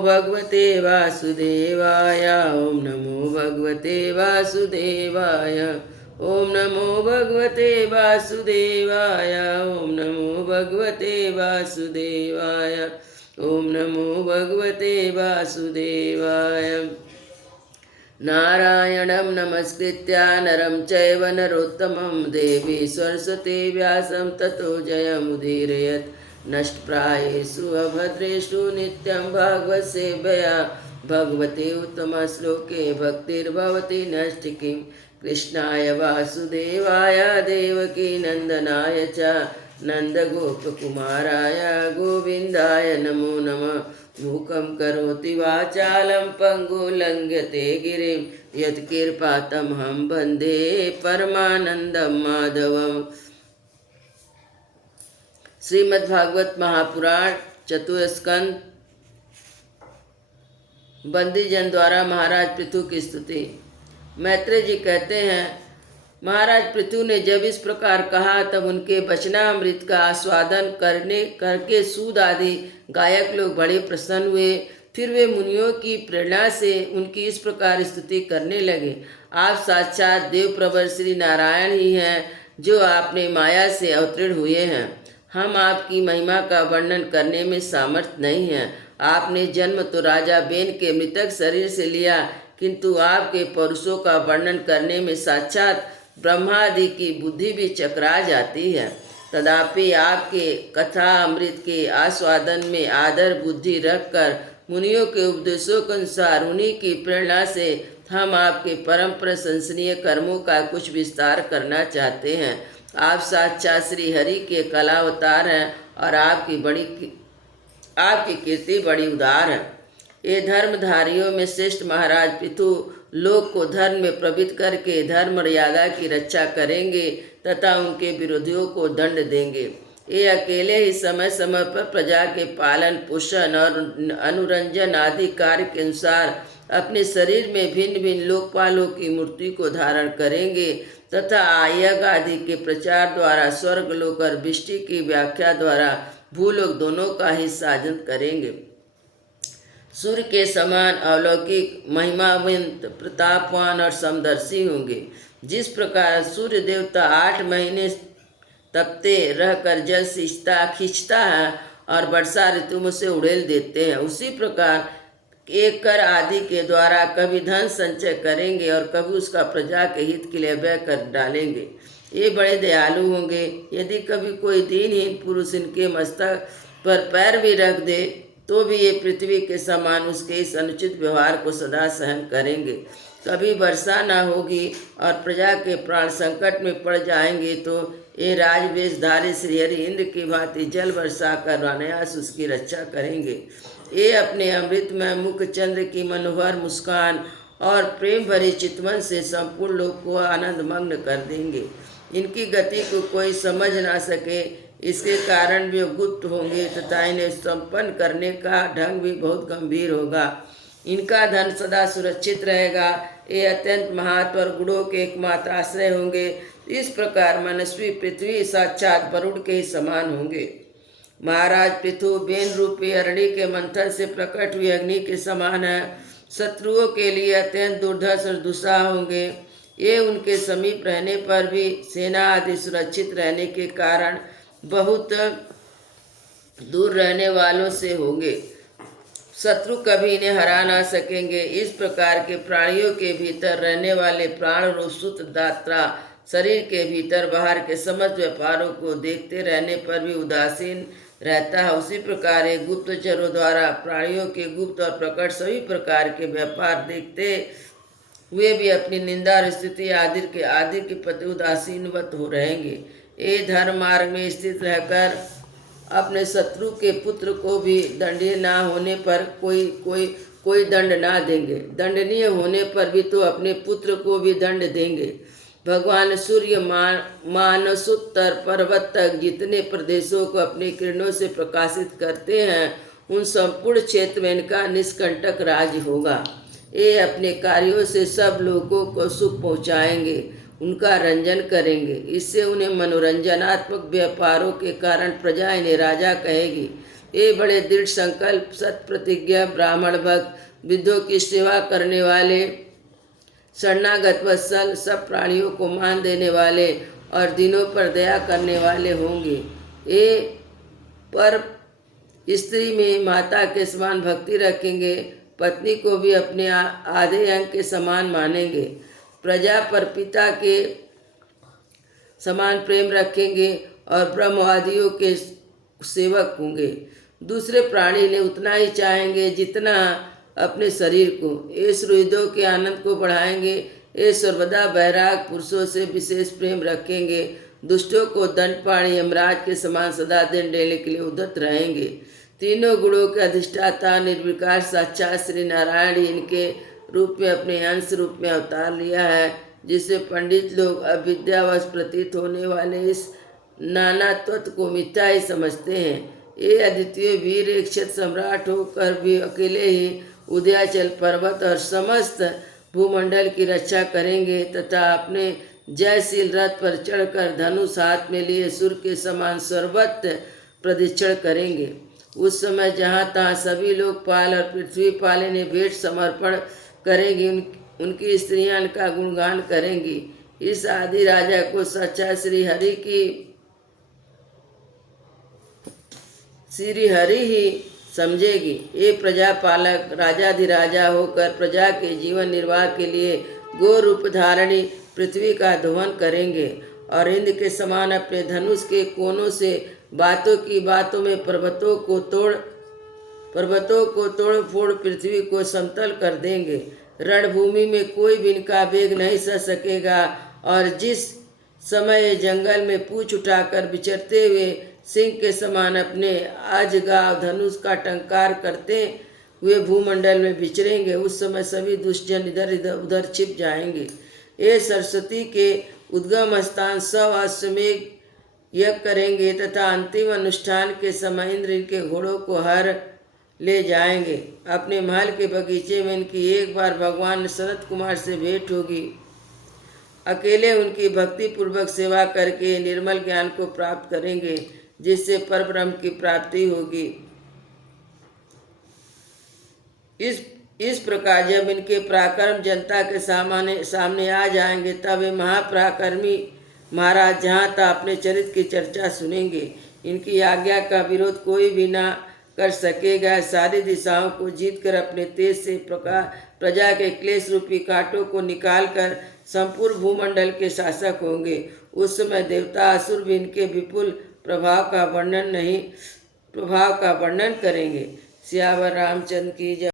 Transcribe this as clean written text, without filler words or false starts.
भगवते वासुदेवाय। ओम नमो भगवते वासुदेवाय। ओम नमो भगवते वासुदेवाय। ओम नमो भगवते वासुदेवाय। ओम नमो भगवते वासुदेवाय। नारायणं नमस्कृत्य नरं चैव नरोत्तमं देवी सरस्वती व्यासं ततो जयमुदीरयेत्। नष्टप्रायेषु अभद्रेषु नित्यं भागवतसेवया भगवते उत्तमश्लोके भक्तिर्भवति नष्टिकीं। कृष्णाय वासुदेवाय देवकी नन्दनाय च नन्दगोपकुमाराय गोविन्दाय नमो नमः। मूकं करोति वाचालं पङ्गुं लङ्घयते गिरिं यत्कृपातमहं वन्दे परमानन्दं माधवम्। श्रीमद्भागवत महापुराण चतुस्कंद। बंदीजन द्वारा महाराज पृथु की स्तुति। मैत्रेय जी कहते हैं, महाराज पृथु ने जब इस प्रकार कहा तब उनके वचनामृत का आस्वादन करके सूद आदि गायक लोग बड़े प्रसन्न हुए। फिर वे मुनियों की प्रेरणा से उनकी इस प्रकार स्तुति करने लगे। आप साक्षात देव प्रवर श्री नारायण ही हैं, जो आपने माया से अवतीर्ण हुए हैं। हम आपकी महिमा का वर्णन करने में सामर्थ्य नहीं है। आपने जन्म तो राजा बेन के मृतक शरीर से लिया, किंतु आपके पौरुषों का वर्णन करने में साक्षात ब्रह्मादि की बुद्धि भी चकरा जाती है। तथापि आपके कथा अमृत के आस्वादन में आदर बुद्धि रखकर मुनियों के उपदेशों के अनुसार उन्हीं की प्रेरणा से हम आपके परम प्रशंसनीय कर्मों का कुछ विस्तार करना चाहते हैं। आप साक्षात श्री हरि के कलावतार हैं और आपकी कीर्ति बड़ी उदार है। ये धर्मधारियों में श्रेष्ठ महाराज पृथु लोक को धर्म में प्रवृत्त करके धर्म मर्यादा की रक्षा करेंगे तथा उनके विरोधियों को दंड देंगे। ये अकेले ही समय समय पर प्रजा के पालन पोषण और अनुरंजन आदि कार्य के अनुसार अपने शरीर में भिन्न भिन्न लोकपालों की मूर्ति को धारण करेंगे तथा यज्ञ आदि के प्रचार द्वारा स्वर्ग लोक और विष्टि की व्याख्या द्वारा भूलोक दोनों का ही साधन करेंगे। सूर्य के समान अलौकिक महिमावंत प्रतापवान और समदर्शी होंगे। जिस प्रकार सूर्य देवता 8 महीने तपते रहकर जल खींचता है और वर्षा ऋतु में से उड़ेल देते हैं, उसी प्रकार एक कर आदि के द्वारा कभी धन संचय करेंगे और कभी उसका प्रजा के हित के लिए व्यय कर डालेंगे। ये बड़े दयालु होंगे। यदि कभी कोई दीनहीन पुरुष इनके मस्तक पर पैर भी रख दे तो भी ये पृथ्वी के समान उसके इस अनुचित व्यवहार को सदा सहन करेंगे। कभी वर्षा न होगी और प्रजा के प्राण संकट में पड़ जाएंगे तो ये राजवेशधारी श्रीहरि इंद्र की भांति जल वर्षा कर अनायास उसकी रक्षा करेंगे। ये अपने अमृतमय मुख चंद्र की मनोहर मुस्कान और प्रेम भरी चितवन से संपूर्ण लोक को आनंद मग्न कर देंगे। इनकी गति को कोई समझ ना सके, इसके कारण वे गुप्त होंगे तथा इन्हें संपन्न करने का ढंग भी बहुत गंभीर होगा। इनका धन सदा सुरक्षित रहेगा। ये अत्यंत महत्व और गुणों के एकमात्र आश्रय होंगे। इस प्रकार मनस्वी पृथ्वी साक्षात वरुण के ही समान होंगे। महाराज पृथु बेन रूपी अरणी के मंथन से प्रकट हुई अग्नि के समान है। शत्रुओं के लिए अत्यंत दुर्धर्ष और दुस्साह होंगे। ये उनके समीप रहने पर भी सेना आदि सुरक्षित रहने के कारण बहुत दूर रहने वालों से होंगे। शत्रु कभी इन्हें हरा ना सकेंगे। इस प्रकार के प्राणियों के भीतर रहने वाले प्राण रूप सूत्र दात्रा शरीर के भीतर बाहर के समस्त व्यापारों को देखते रहने पर भी उदासीन रहता है। उसी प्रकार एक गुप्तचरों द्वारा प्राणियों के गुप्त और प्रकट सभी प्रकार के व्यापार देखते हुए भी अपनी निंदा और स्थिति आदि के प्रति उदासीनवत हो रहेंगे। ये धर्म मार्ग में स्थित रहकर अपने शत्रु के पुत्र को भी दंडनीय ना होने पर कोई दंड ना देंगे। दंडनीय होने पर भी तो अपने पुत्र को भी दंड देंगे। भगवान सूर्य मानसोत्तर पर्वत तक जितने प्रदेशों को अपनी किरणों से प्रकाशित करते हैं, उन संपूर्ण क्षेत्र में इनका निष्कंटक राज्य होगा। ये अपने कार्यों से सब लोगों को सुख पहुँचाएंगे, उनका रंजन करेंगे। इससे उन्हें मनोरंजनात्मक व्यापारों के कारण प्रजा इन्हें राजा कहेगी। ये बड़े दृढ़ संकल्प, सत प्रतिज्ञा, ब्राह्मण भक्त, वृद्धों की सेवा करने वाले, शरणागत वत्सल, सब प्राणियों को मान देने वाले और दिनों पर दया करने वाले होंगे। ये पर स्त्री में माता के समान भक्ति रखेंगे, पत्नी को भी अपने आधे अंग के समान मानेंगे, प्रजा पर पिता के समान प्रेम रखेंगे और ब्रह्मवादियों के सेवक होंगे। दूसरे प्राणी ने उतना ही चाहेंगे जितना अपने शरीर को। ये सुहृदों के आनंद को बढ़ाएंगे। ये सर्वदा बैराग पुरुषों से विशेष प्रेम रखेंगे। दुष्टों को दंडपाणी यमराज के समान सदा दंड देने के लिए उद्यत रहेंगे। तीनों गुणों के अधिष्ठाता निर्विकार साक्षात श्री नारायण इनके रूप में अपने अंश रूप में अवतार लिया है, जिससे पंडित लोग अविद्यावश प्रतीत होने वाले इस नाना तत्व को मिथ्या ही समझते हैं। ये अद्वितीय वीर एक क्षत सम्राट होकर भी अकेले ही उदयाचल पर्वत और समस्त भूमंडल की रक्षा करेंगे तथा अपने जयशील रथ पर चढ़कर धनुष हाथ में लिए सूर्य के समान सर्वत्र प्रदक्षिण करेंगे। उस समय जहाँ तहाँ सभी लोग पाल और पृथ्वी पाले ने भेंट समर्पण करेंगी। उनकी स्त्रियां का गुणगान करेंगी। इस आदि राजा को सच्चा श्री हरि ही समझेगी। ये प्रजापालक राजाधिराजा होकर प्रजा के जीवन निर्वाह के लिए गो रूप धारणी पृथ्वी का दोहन करेंगे और इंद्र के समान अपने धनुष के कोनों से बातों की बातों में पर्वतों को तोड़ फोड़ पृथ्वी को समतल कर देंगे। रणभूमि में कोई भी इनका वेग नहीं सह सकेगा और जिस समय जंगल में पूंछ उठाकर विचरते हुए सिंह के समान अपने अजगाव धनुष का टंकार करते हुए भूमंडल में विचरेंगे, उस समय सभी दुष्टजन इधर उधर छिप जाएंगे। ये सरस्वती के उद्गम स्थान अश्वमेघ यज्ञ करेंगे तथा अंतिम अनुष्ठान के समय इंद्र इनके घोड़ों को हर ले जाएंगे। अपने महल के बगीचे में इनकी एक बार भगवान सनत कुमार से भेंट होगी। अकेले उनकी भक्ति पूर्वक सेवा करके निर्मल ज्ञान को प्राप्त करेंगे, जिससे परब्रह्म की प्राप्ति होगी। इस प्रकार जब इनके पराक्रम जनता के सामने आ जाएंगे, तब वे महापराक्रमी महाराज जहाँ तहाँ अपने चरित्र की चर्चा सुनेंगे। इनकी आज्ञा का विरोध कोई भी ना कर सकेगा। सारी दिशाओं को जीतकर अपने तेज से प्रजा के क्लेश रूपी कांटों को निकालकर संपूर्ण भूमंडल के शासक होंगे। उस समय देवता असुर भी इनके विपुल प्रभाव का वर्णन करेंगे। सियावर रामचंद्र की जय।